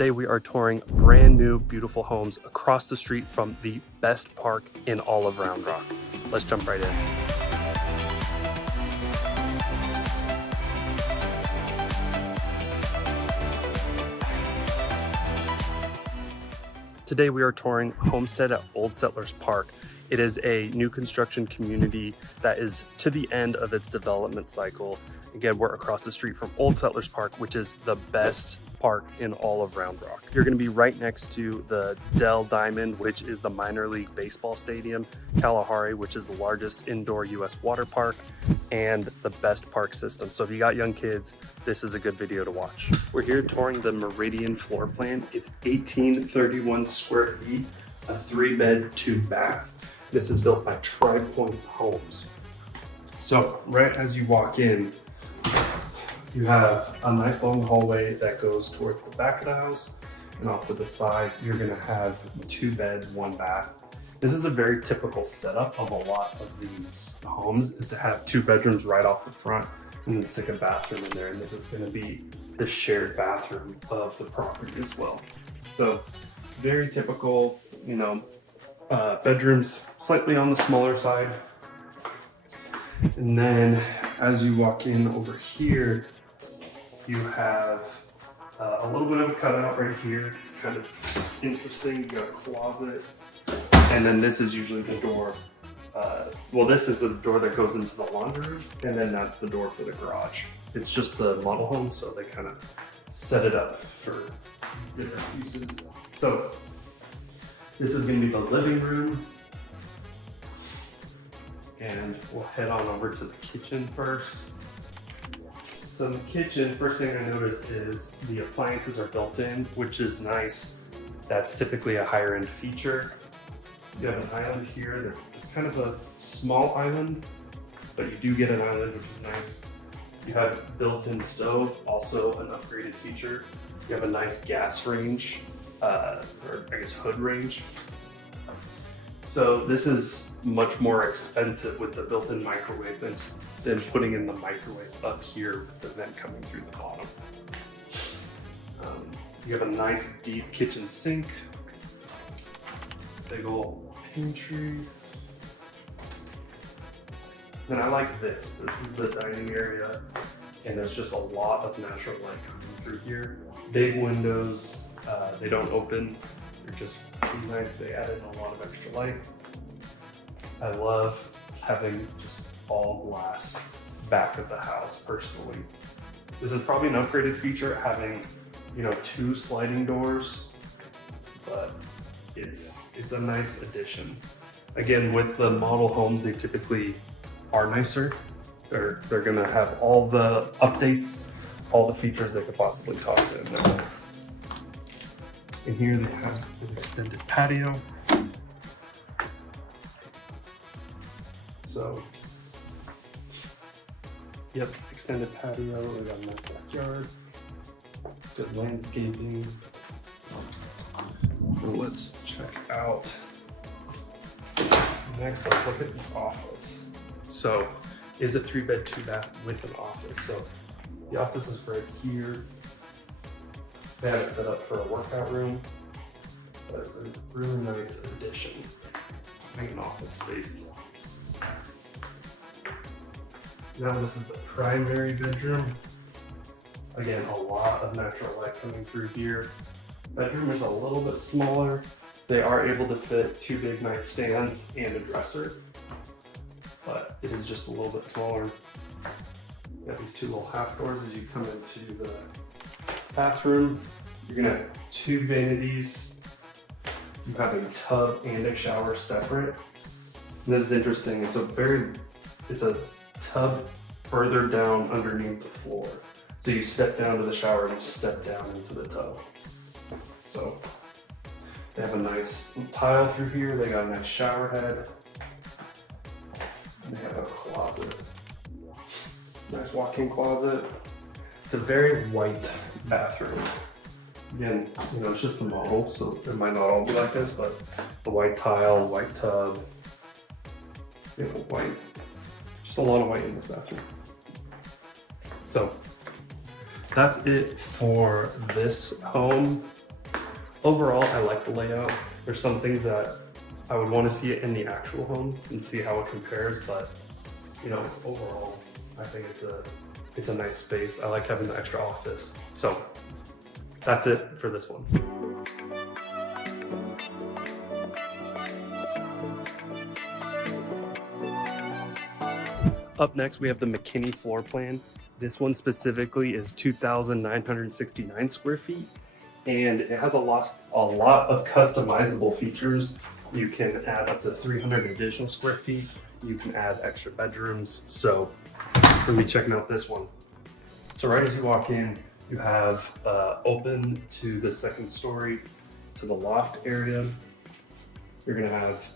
Today we are touring brand new, beautiful homes across the street from the best park in all of Round Rock. Let's jump right in. Today we are touring Homestead at Old Settlers Park. It is a new construction community that is to the end of its development cycle. Again, we're across the street from Old Settlers Park, which is the best park in all of Round Rock. You're going to be right next to the Dell Diamond, which is the minor league baseball stadium, Kalahari, which is the largest indoor U.S. water park, and the best park system. So if you got young kids, this is a good video to watch. We're here touring the Meridian floor plan. It's 1831 square feet, a 3-bed, 2-bath. This is built by Tri-Point Homes. So right as you walk in, you have a nice long hallway that goes towards the back of the house, and off to the side, you're gonna have 2 beds, 1 bath. This is a very typical setup of a lot of these homes, is to have 2 bedrooms right off the front and then stick a bathroom in there. And this is gonna be the shared bathroom of the property as well. So very typical, you know, bedrooms slightly on the smaller side. And then as you walk in over here, you have a little bit of a cutout right here. It's kind of interesting. You got a closet, and then this is usually the door. Well, this is the door that goes into the laundry room, and then that's the door for the garage. It's just the model home, so they kind of set it up for different uses. So this is going to be the living room, and we'll head on over to the kitchen first. So in the kitchen, first thing I noticed is the appliances are built in, which is nice. That's typically a higher end feature. You have an island here. It's kind of a small island, but you do get an island, which is nice. You have built-in stove, also an upgraded feature. You have a nice gas range, or I guess hood range. So this is much more expensive with the built-in microwave than putting in the microwave up here with the vent coming through the bottom. You have a nice deep kitchen sink, big old pantry. Then I like this. This is the dining area, and there's just a lot of natural light coming through here. Big windows, they don't open. They're just too nice. They added a lot of extra light. I love having just all glass back of the house personally. This is probably an upgraded feature, having, you know, 2 sliding doors, but it's a nice addition. Again, with the model homes, they typically are nicer. They're gonna have all the updates, all the features they could possibly toss in there. In here they have an extended patio. So, yep, extended patio. We got a nice backyard, good landscaping. So let's check out. Next, let's look at the office. So, is a 3-bed, 2-bath with an office. So, the office is right here. They have it set up for a workout room, but it's a really nice addition, like an office space. Now this is the primary bedroom. Again, a lot of natural light coming through here. Bedroom is a little bit smaller. They are able to fit 2 big nightstands and a dresser, but it is just a little bit smaller. You have these 2 little half doors as you come into the bathroom. You're gonna have 2 vanities. You have a tub and a shower separate. And this is interesting. It's a tub further down underneath the floor. So you step down to the shower and you step down into the tub. So they have a nice tile through here. They got a nice shower head. And they have a closet. Nice walk-in closet. It's a very white bathroom. Again, you know, it's just the model, so it might not all be like this, but the white tile, white tub, you know, white. Just a lot of white in this bathroom. So that's it for this home. Overall, I like the layout. There's some things that I would want to see it in the actual home and see how it compares, but you know, overall, I think it's a nice space. I like having the extra office. So that's it for this one. Up next, we have the McKinney floor plan. This one specifically is 2,969 square feet, and it has a lot of customizable features. You can add up to 300 additional square feet. You can add extra bedrooms. So we're gonna be checking out this one. So right as you walk in, you have open to the second story to the loft area. You're gonna have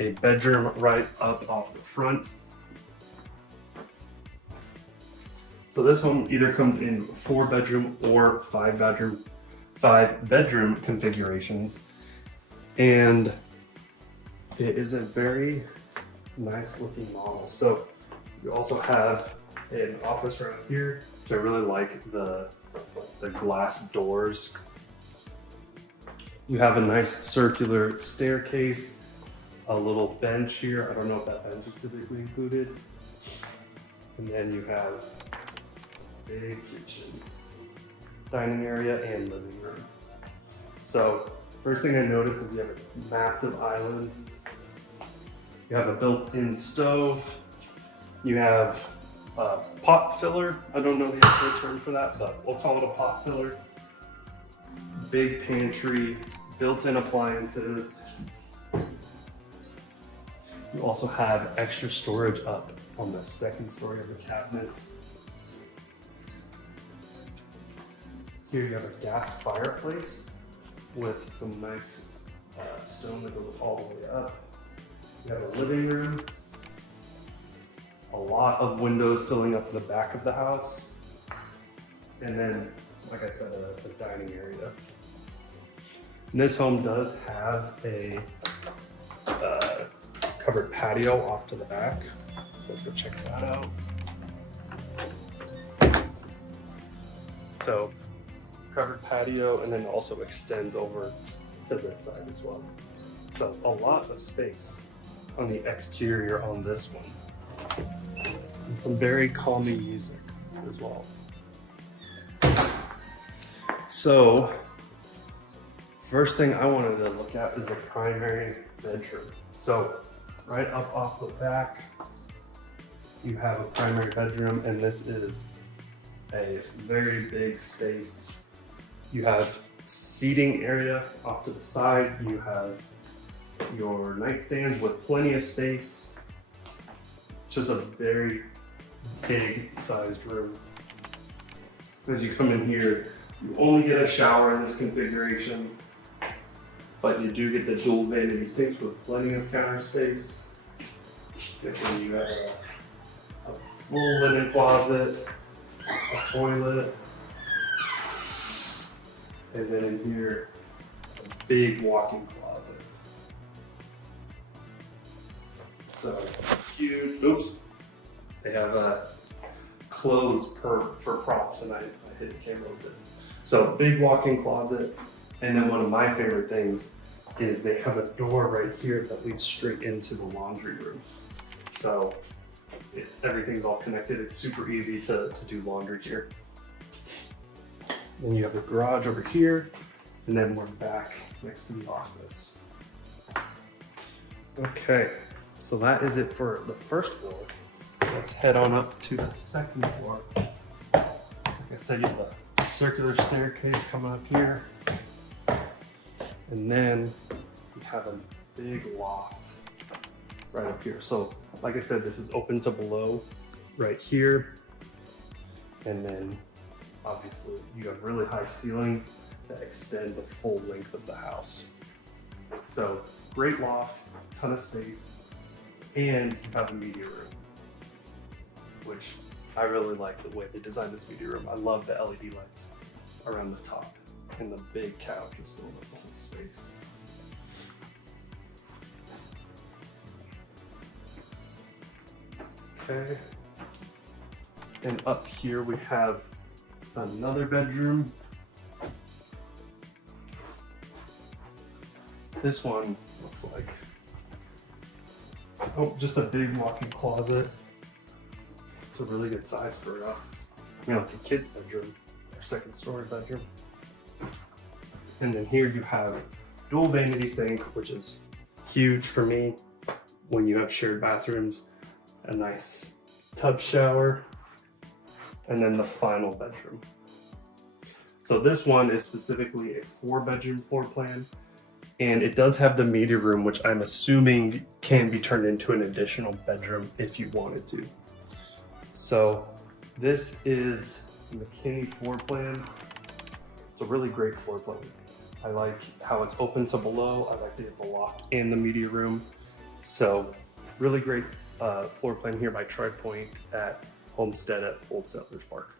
a bedroom right up off the front. So this home either comes in 4-bedroom or 5-bedroom configurations. And it is a very nice looking model. So you also have an office right here, which I really like the glass doors. You have a nice circular staircase, a little bench here. I don't know if that bench is typically included. And then you have big kitchen, dining area, and living room. So first thing I noticed is you have a massive island. You have a built-in stove. You have a pot filler. I don't know the actual term for that, but we'll call it a pot filler. Big pantry, built-in appliances. You also have extra storage up on the second story of the cabinets. Here you have a gas fireplace with some nice stone that goes all the way up. You have a living room, a lot of windows filling up the back of the house, and then, like I said, a dining area. And this home does have a covered patio off to the back. Let's go check that out. So covered patio, and then also extends over to this side as well. So a lot of space on the exterior on this one. And some very calming music as well. So first thing I wanted to look at is the primary bedroom. So right up off the back, you have a primary bedroom, and this is a very big space. You have seating area off to the side. You have your nightstands with plenty of space. Just a very big sized room. As you come in here, you only get a shower in this configuration, but you do get the dual vanity sinks with plenty of counter space. Then you have a full linen closet, a toilet, and then in here, a big walk-in closet. So huge, oops. They have clothes for props, and I hit the camera with it. So big walk-in closet, and then one of my favorite things is they have a door right here that leads straight into the laundry room. So everything's all connected. It's super easy to do laundry here. Then you have the garage over here, and then we're back next to the office. Okay, so that is it for the first floor. Let's head on up to the second floor. Like I said, you have a circular staircase coming up here. And then we have a big loft right up here. So like I said, this is open to below right here. And then obviously you have really high ceilings that extend the full length of the house. So great loft, ton of space, and you have a media room, which I really like the way they designed this media room. I love the LED lights around the top, and the big couch just fills up the whole space. Okay, and up here we have another bedroom. this one looks like, oh, just a big walk-in closet. It's a really good size for like a kid's bedroom, or second story bedroom. And then here you have dual vanity sink, which is huge for me when you have shared bathrooms, a nice tub shower, and then the final bedroom. So this one is specifically a 4-bedroom floor plan, and it does have the media room, which I'm assuming can be turned into an additional bedroom if you wanted to. So this is McKinney floor plan. It's a really great floor plan. I like how it's open to below. I like that it's a loft and the media room. So really great floor plan here by Tri Point at Homestead at Old Settlers Park.